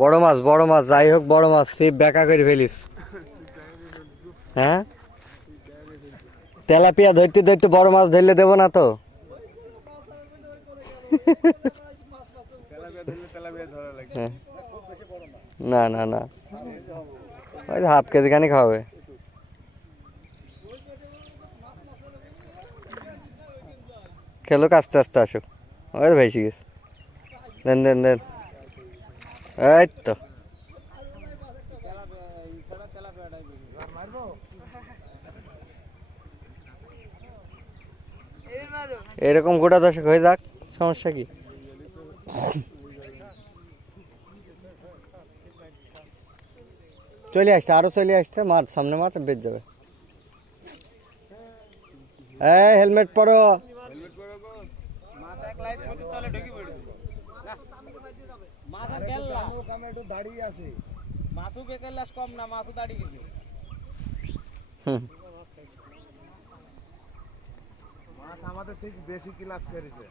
বড় মাছ যাই হোক, বড় মাছ ছিপ বেঁকা করে ফেলিস। হ্যাঁ, তেলাপিয়া ধরতে ধরতে বড় মাছ ধরলে দেবো না তো। হ্যাঁ। না না না, ওই হাফ কেজি খানি খাওয়াবে। খেলুক, আস্তে আস্তে আসুক। ওই ভেসে গেছে। দেন দেন দেন, এই তো। এরকম গোটা দশক হয়ে যাক, সমস্যা কি। চলে আসছে, আরো চলে আসছে মাছ, সামনে মাছ বেঁচে যাবে। এই হেলমেট পরো। আমাদের থেকে বেশি ক্লাস করেছে।